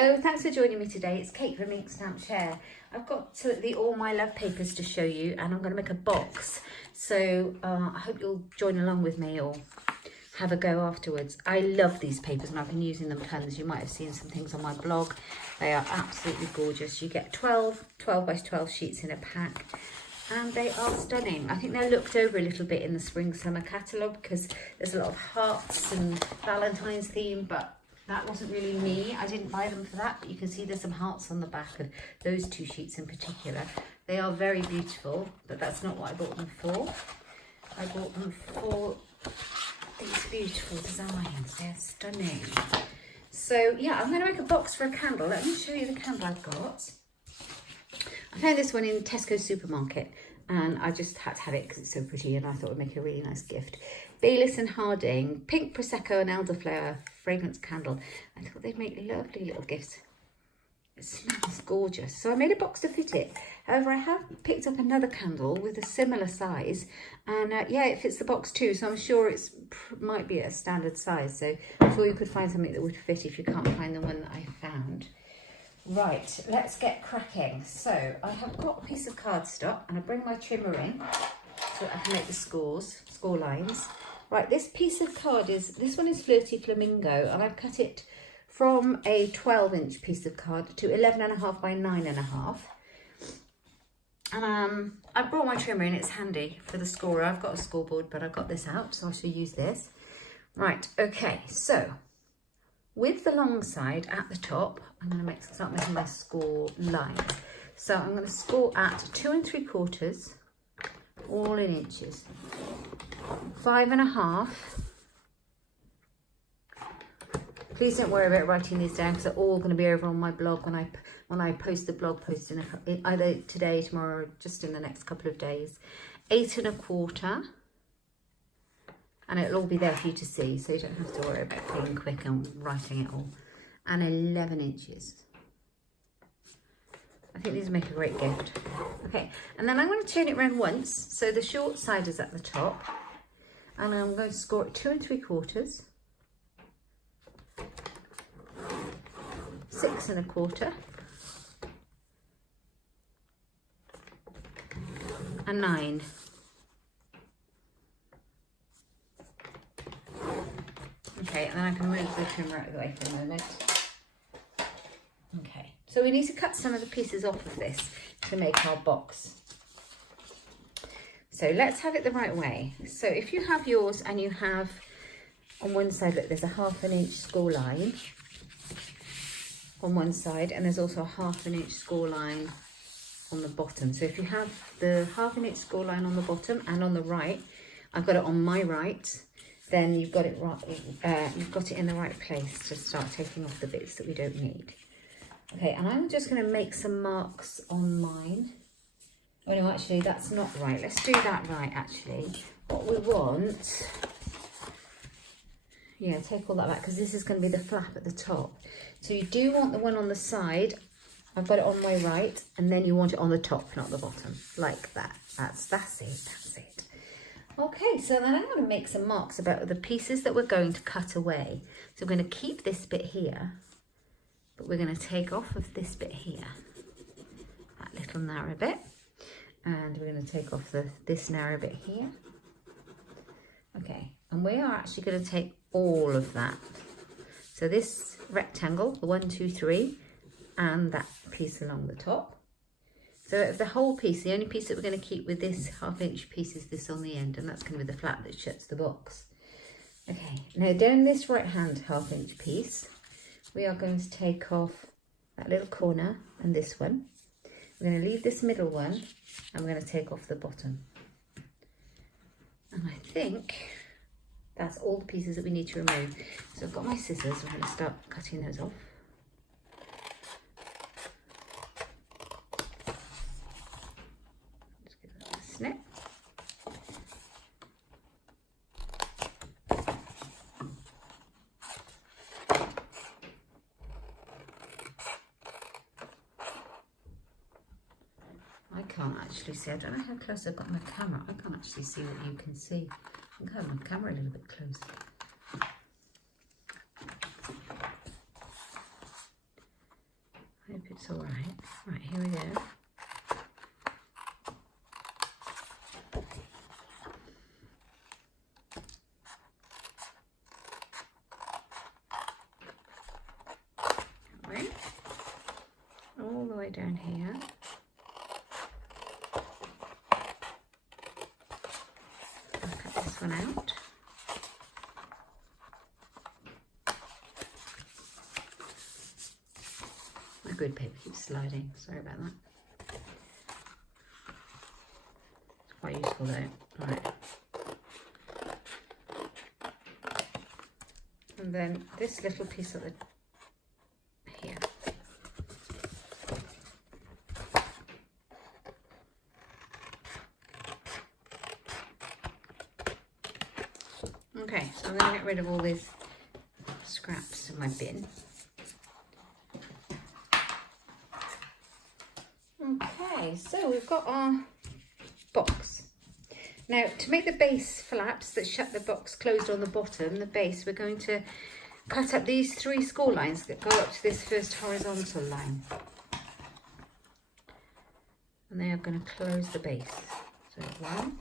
Hello, thanks for joining me today. It's Kate from Inkstampshare. I've got the All My Love papers to show you, and I'm going to make a box. So I hope you'll join along with me or have a go afterwards. I love these papers and I've been using them tons. You might have seen some things on my blog. They are absolutely gorgeous. You get 12 by 12 sheets in a pack. And they are stunning. I think they're looked over a little bit in the spring summer catalogue because there's a lot of hearts and Valentine's theme, but that wasn't really me. I didn't buy them for that, but you can see there's some hearts on the back of those two sheets in particular. They are very beautiful, but that's not what I bought them for. I bought them for these beautiful designs. They're stunning. So yeah, I'm going to make a box for a candle. Let me show you the candle I've got. I found this one in Tesco supermarket and I just had to have it because it's so pretty and I thought it would make a really nice gift. Baylis and Harding, pink Prosecco and elderflower fragrance candle. I thought they'd make lovely little gifts. It smells gorgeous. So I made a box to fit it. However, I have picked up another candle with a similar size and yeah, it fits the box too. So I'm sure it might be at a standard size. So I'm sure you could find something that would fit if you can't find the one that I found. Right, let's get cracking. So I have got a piece of cardstock and I bring my trimmer in so I can make the score lines. Right, this piece of card this one is Flirty Flamingo and I've cut it from a 12-inch piece of card to 11.5 by 9.5. And I brought my trimmer in, it's handy for the scorer. I've got a scoreboard, but I've got this out, so I shall use this. Right, okay, so with the long side at the top, I'm going to start making my score lines. So I'm going to score at 2 3/4, all in inches, 5.5. Please don't worry about writing these down because they're all going to be over on my blog when I post the blog post in either today, tomorrow, or just in the next couple of days. 8 1/4. And it'll all be there for you to see, so you don't have to worry about being quick and writing it all. And 11 inches. I think these will make a great gift. Okay, and then I'm going to turn it around once, so the short side is at the top. And I'm going to score at 2 3/4, 6 1/4, and 9. Okay, and then I can move the trimmer out of the way for a moment. Okay, so we need to cut some of the pieces off of this to make our box. So let's have it the right way. So if you have yours and you have on one side, look, there's a 1/2 inch score line on one side, and there's also a 1/2 inch score line on the bottom. So if you have the 1/2 inch score line on the bottom and on the right, I've got it on my right, then you've got it right, you've got it in the right place to start taking off the bits that we don't need. Okay, and I'm just going to make some marks on mine. Oh no, actually that's not right. Let's do that right actually. What we want, yeah, take all that back because this is going to be the flap at the top. So you do want the one on the side. I've got it on my right, and then you want it on the top, not the bottom, like that. That's it. Okay, so then I'm going to make some marks about the pieces that we're going to cut away. So we're going to keep this bit here, but we're going to take off of this bit here, that little narrow bit, and we're going to take off this narrow bit here. Okay, and we are actually going to take all of that. So this rectangle, the 1, 2, 3, and that piece along the top. So of the whole piece, the only piece that we're going to keep with this 1/2 inch piece is this on the end, and that's going to be the flap that shuts the box. Okay, now down this right hand 1/2 inch piece, we are going to take off that little corner and this one. We're going to leave this middle one, and we're going to take off the bottom. And I think that's all the pieces that we need to remove. So I've got my scissors, I'm going to start cutting those off. Snip. I can't actually see. I don't know how close I've got my camera. I can't actually see what you can see. I can have my camera a little bit closer. That's all right. Right, here we go. Right. All the way down here. I'll cut this one out. My grid paper keeps sliding. Sorry about that. It's quite useful though. Right. And then this little piece at the here. Okay, so I'm going to get rid of all these scraps in my bin. Okay, so we've got our box. Now, to make the base flaps that shut the box closed on the bottom, the base, we're going to cut up these 3 score lines that go up to this first horizontal line. And they are going to close the base. So 1.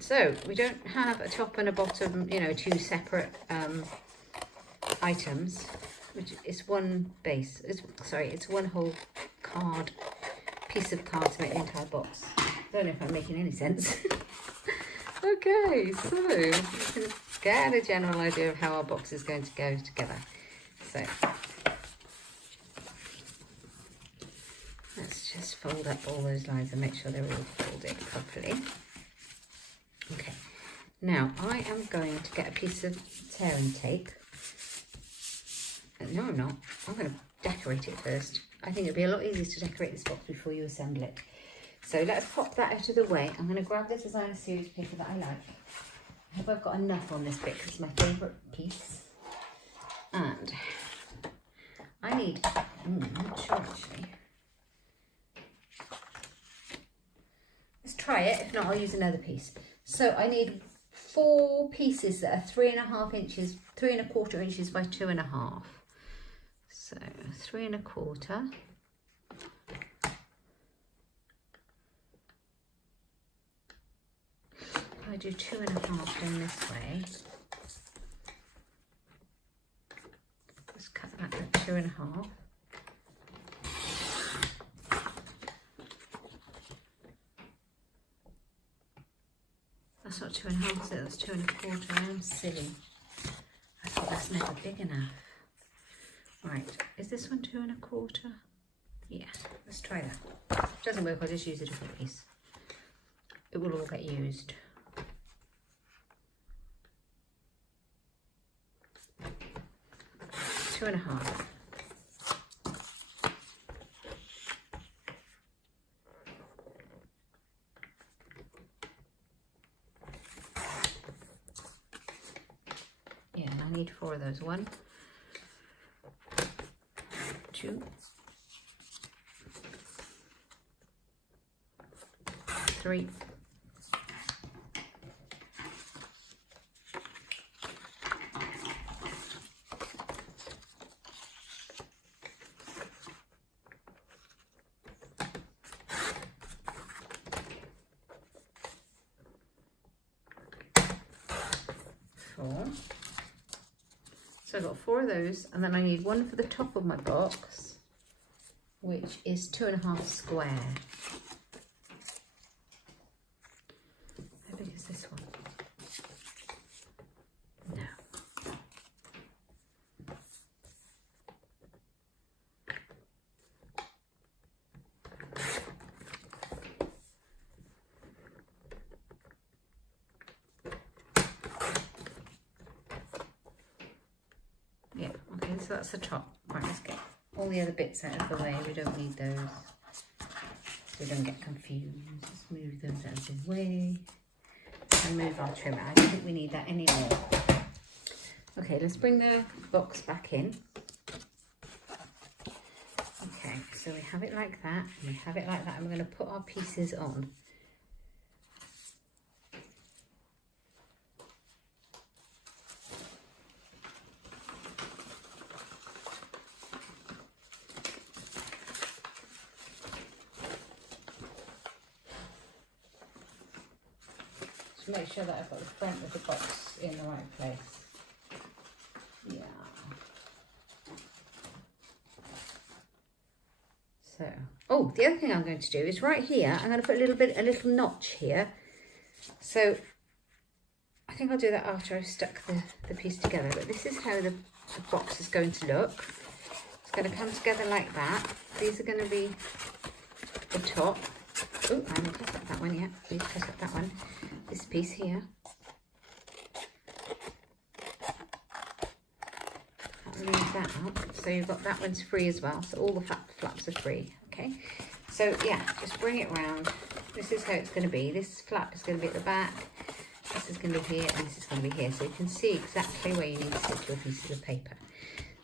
So we don't have a top and a bottom, you know, 2 separate items, which is one base. It's one whole card, piece of card to make the entire box. I don't know if I'm making any sense. Okay, so you can get a general idea of how our box is going to go together. So let's just fold up all those lines and make sure they're all folded properly. Okay, now I am going to get a piece of tear and tape. No, I'm not. I'm going to decorate it first. I think it'd be a lot easier to decorate this box before you assemble it. So let's pop that out of the way. I'm going to grab the designer series paper that I like. I hope I've got enough on this bit because it's my favourite piece. And I need, I'm not sure actually. Let's try it. If not, I'll use another piece. So I need 4 pieces that are 3.5 inches, 3.25 inches by 2.5. So 3.25. If I do 2.5 down this way, let's cut that at 2.5. That's not 2.5, is it? That's 2.25. I'm silly. I thought that's never big enough. Right, is this one 2.25? Yeah, let's try that. If it doesn't work, I'll just use a different piece. It will all get used. Two and a half. Yeah, and I need 4 of those. 1, 2, 3, 4. So I've got 4 of those, and then I need 1 for the top of my box, which is 2.5 square. How big is this one? No. Yeah, okay, so that's the top. Right, let's get all the other bits out of the way. We don't need those, so we don't get confused. Just move those out of the way and move our trim. I don't think we need that anymore. Okay, let's bring the box back in. Okay, so we have it like that, and we have it like that, and we're going to put our pieces on. to make sure that I've got the front of the box in the right place. Yeah. So, oh, the other thing I'm going to do is right here, I'm going to put a little notch here. So I think I'll do that after I've stuck the piece together, but this is how the box is going to look. It's going to come together like that. These are going to be the top. Oh, I haven't cut up that one yet. Please cut up that one. This piece here. I'll leave that out. So you've got that one's free as well. So all the flaps are free. Okay. So yeah, just bring it round. This is how it's going to be. This flap is going to be at the back. This is going to be here, and this is going to be here. So you can see exactly where you need to stick your pieces of paper.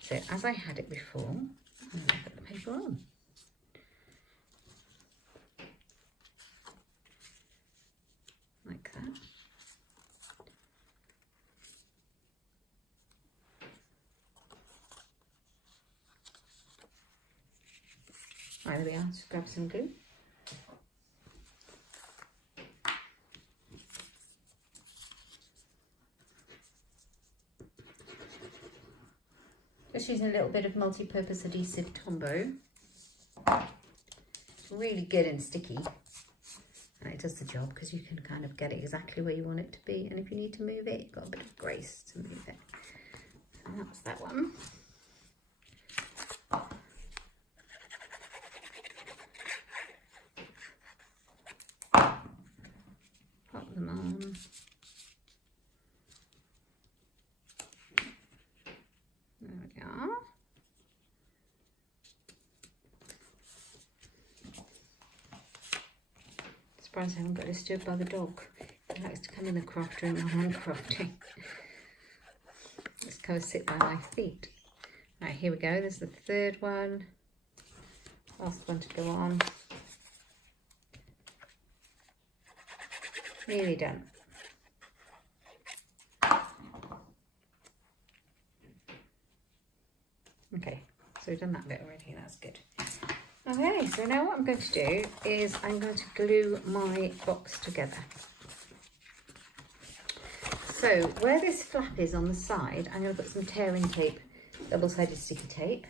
So as I had it before, I'm going to put the paper on. Like that. Right, there we are. Just grab some glue. Just using a little bit of multi-purpose adhesive Tombow. It's really good and sticky. And it does the job because you can kind of get it exactly where you want it to be. And if you need to move it, you've got a bit of grace to move it. So that's that one. Pop them on. There we are. Surprised I haven't got disturbed by the dog. He likes to come in the craft room while I'm crafting. Let's go sit by my feet. Right, here we go. There's the third one. Last one to go on. Nearly done. Okay, so we've done that bit already. That's good. Okay, so now what I'm going to do is I'm going to glue my box together. So where this flap is on the side, I'm going to put some tearing tape, double-sided sticky tape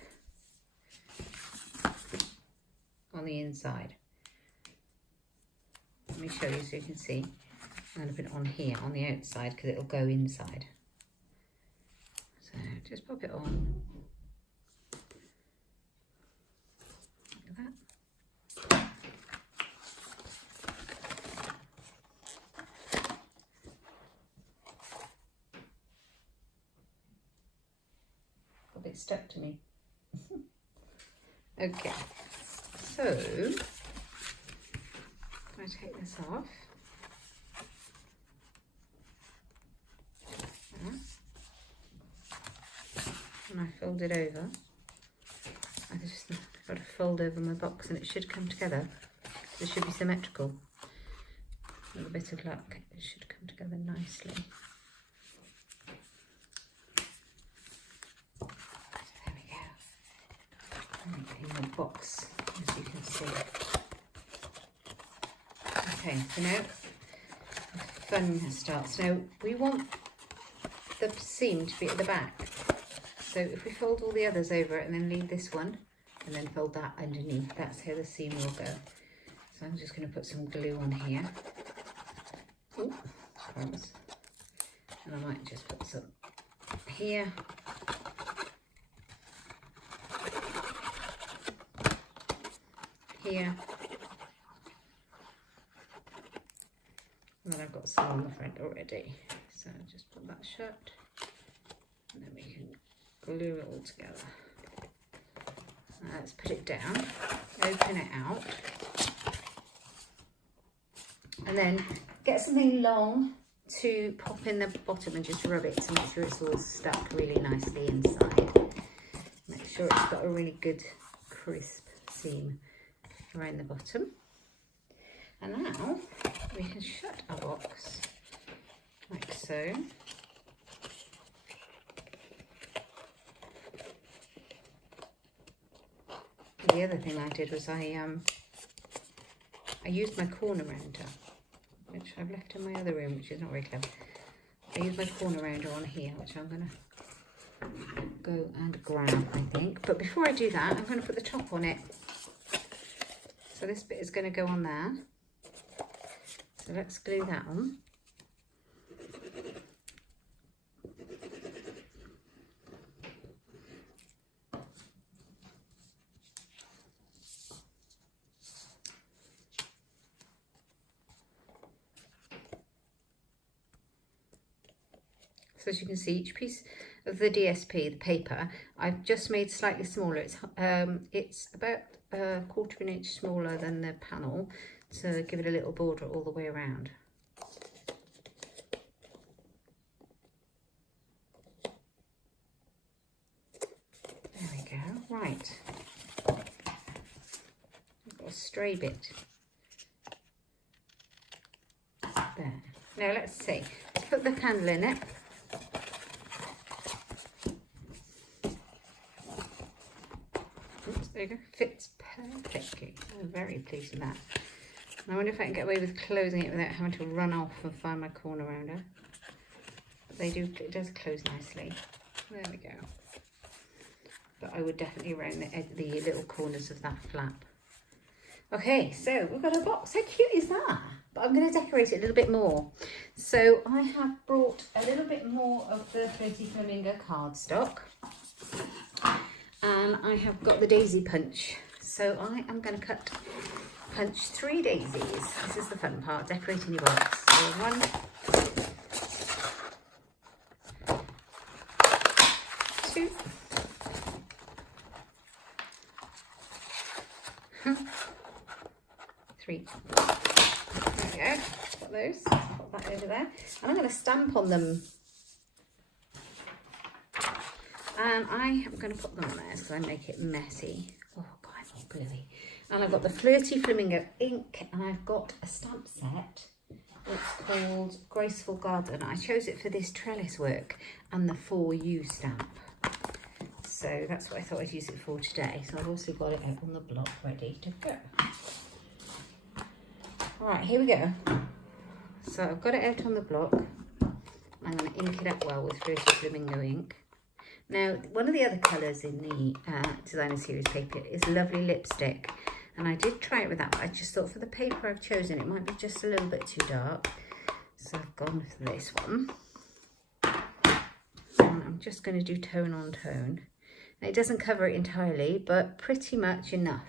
on the inside. Let me show you so you can see. I'm going to put it on here, on the outside, because it'll go inside. So just pop it on. A bit stuck to me. Okay, so I take this off. And I fold it over. I just got to fold over my box and it should come together. It should be symmetrical. With a bit of luck, it should come together nicely. There we go. I'm getting my box, as you can see. Okay, so now the fun starts. Now we want the seam to be at the back. So if we fold all the others over and then leave this one and then fold that underneath, that's how the seam will go. So I'm just going to put some glue on here. Ooh, crumbs. And I might just put some here. Here. And then I've got some on the front already. So just put that shut. And then we can glue it all together. Let's put it down, open it out, and then get something long to pop in the bottom and just rub it to make sure it's all stuck really nicely inside. Make sure it's got a really good crisp seam around the bottom. And now we can shut our box like so. The other thing I did was I used my corner rounder which I've left in my other room, which is not very clever. I use my corner rounder on here, which I'm going to go and grab, I think. But before I do that, I'm going to put the top on it. So this bit is going to go on there. So let's glue that on. So as you can see, each piece of the DSP, the paper, I've just made slightly smaller. It's about a 1/4 inch smaller than the panel to give it a little border all the way around. There we go. Right. I've got a stray bit. There. Now let's see. Let's put the candle in it. There you go, fits perfectly. I'm very pleased with that. I wonder if I can get away with closing it without having to run off and find my corner rounder. But it does close nicely. There we go. But I would definitely round the little corners of that flap. Okay, so we've got a box. How cute is that? But I'm going to decorate it a little bit more. So I have brought a little bit more of the Floaty Flamingo cardstock. And I have got the daisy punch. So I am going to punch 3 daisies. This is the fun part, decorating your box. So 1, 2, 3. There we go. Got those. Put that over there. And I'm going to stamp on them. And I am going to put them on there because I make it messy. Oh, God, I'm all gluey. And I've got the Flirty Flamingo ink, and I've got a stamp set. It's called Graceful Garden. I chose it for this trellis work and the For You stamp. So that's what I thought I'd use it for today. So I've also got it out on the block ready to go. All right, here we go. So I've got it out on the block. I'm going to ink it up well with Flirty Flamingo ink. Now, one of the other colours in the designer series paper is Lovely Lipstick. And I did try it with that, but I just thought for the paper I've chosen, it might be just a little bit too dark. So I've gone for this one. And I'm just going to do tone on tone. Now, it doesn't cover it entirely, but pretty much enough.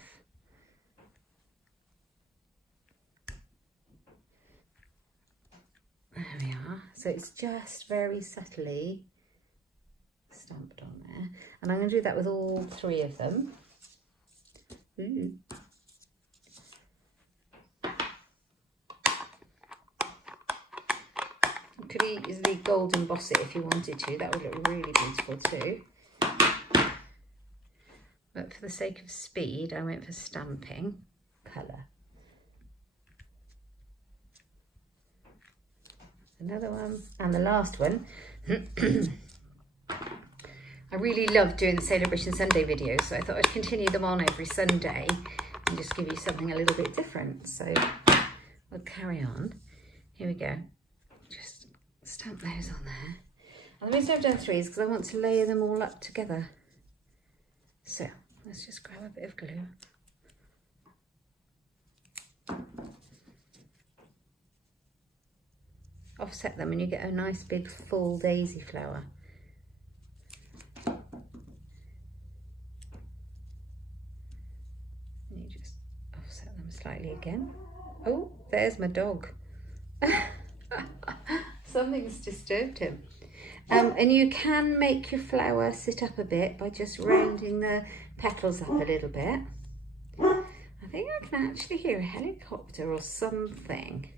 There we are. So it's just very subtly stamped on there, and I'm going to do that with all 3 of them. Ooh. You could easily gold emboss it if you wanted to. That would look really beautiful too. But for the sake of speed, I went for stamping colour. Another one, and the last one. I really love doing the Scrapbooking Sunday videos, so I thought I'd continue them on every Sunday and just give you something a little bit different. So we'll carry on. Here we go. Just stamp those on there. And the reason I've done 3 is because I want to layer them all up together. So let's just grab a bit of glue. Offset them and you get a nice big full daisy flower. And you just offset them slightly again. Oh, there's my dog. Something's disturbed him. And you can make your flower sit up a bit by just rounding the petals up a little bit. I think I can actually hear a helicopter or something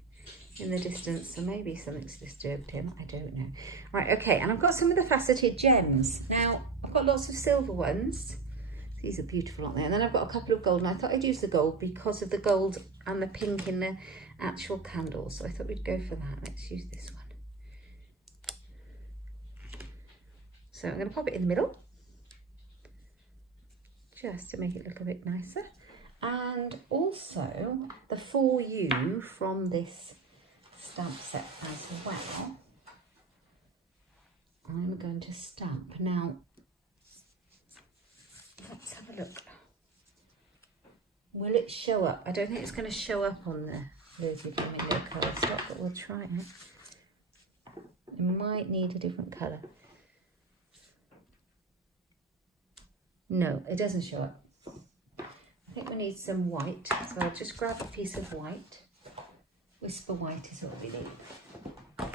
in the distance, so maybe something's disturbed him. I don't know. Right, okay, and I've got some of the Faceted Gems. Now, I've got lots of silver ones. These are beautiful, aren't they? And then I've got a couple of gold, and I thought I'd use the gold because of the gold and the pink in the actual candles. So I thought we'd go for that. Let's use this one. So I'm going to pop it in the middle, just to make it look a bit nicer. And also the For You from this stamp set as well. I'm going to stamp. Now, let's have a look. Will it show up? I don't think it's going to show up on the Lizzie Give Me Little Colour Stock, but we'll try it. It might need a different colour. No, it doesn't show up. I think we need some white, so I'll just grab a piece of white. Whisper white is what we need. I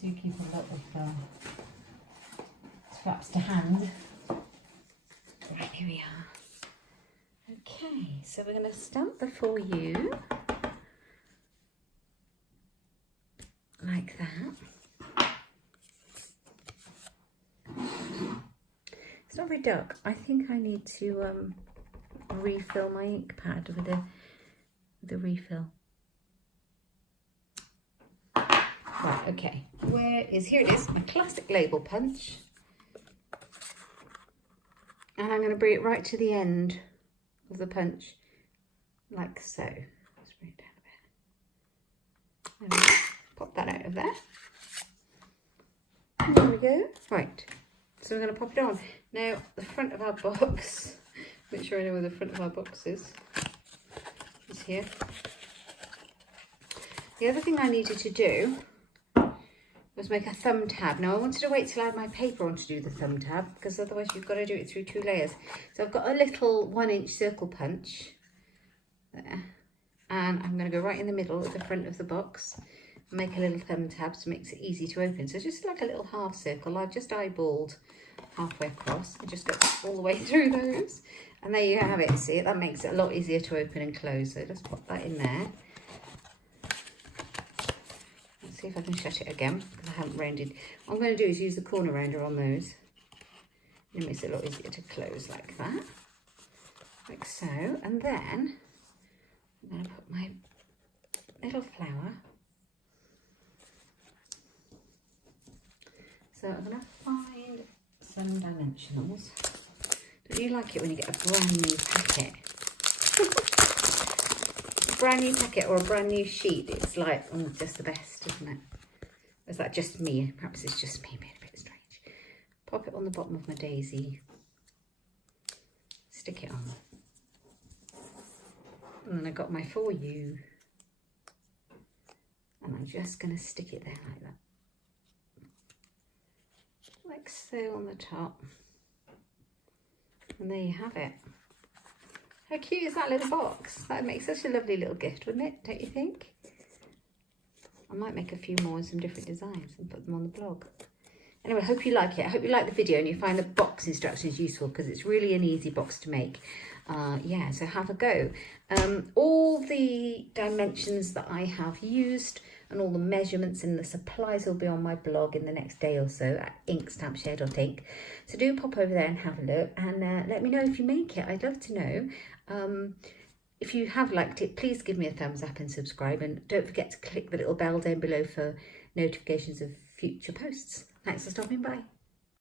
do keep a lot of scraps to hand. Right, here we are. Okay, so we're going to stamp the For You like that. It's not very dark. I think I need to refill my ink pad with the refill. Right, okay. Here it is, my classic label punch. And I'm going to bring it right to the end of the punch, like so. Let's bring it down a bit. There we go. Pop that out of there. And there we go. Right, so we're going to pop it on. Now, the front of our box, make sure I know where the front of our box is here. The other thing I needed to do was make a thumb tab. Now I wanted to wait till I had my paper on to do the thumb tab, because otherwise you've got to do it through 2 layers. So I've got a little 1-inch circle punch there, and I'm going to go right in the middle at the front of the box and make a little thumb tab so it makes it easy to open. So just like a little half circle, I've just eyeballed halfway across and just go all the way through those, and there you have it. See, that makes it a lot easier to open and close. So let's pop that in there. See if I can shut it again, because I haven't rounded. What I'm going to do is use the corner rounder on those. It makes it a lot easier to close like that. Like so. And then I'm going to put my little flower. So I'm going to find some dimensionals. Don't you like it when you get a brand new packet? Brand new packet or a brand new sheet, it's like, oh, just the best, isn't it? Is that just me? Perhaps it's just me being a bit strange. Pop it on the bottom of my daisy. Stick it on. And then I got my For You. And I'm just going to stick it there like that. Like so on the top. And there you have it. How cute is that little box? That would make such a lovely little gift, wouldn't it? Don't you think? I might make a few more in some different designs and put them on the blog. Anyway, I hope you like it. I hope you like the video and you find the box instructions useful, because it's really an easy box to make. Yeah, so have a go. All the dimensions that I have used and all the measurements and the supplies will be on my blog in the next day or so at inkstampshare.ink. So do pop over there and have a look, and let me know if you make it. I'd love to know. If you have liked it, please give me a thumbs up and subscribe, and don't forget to click the little bell down below for notifications of future posts. Thanks for stopping by.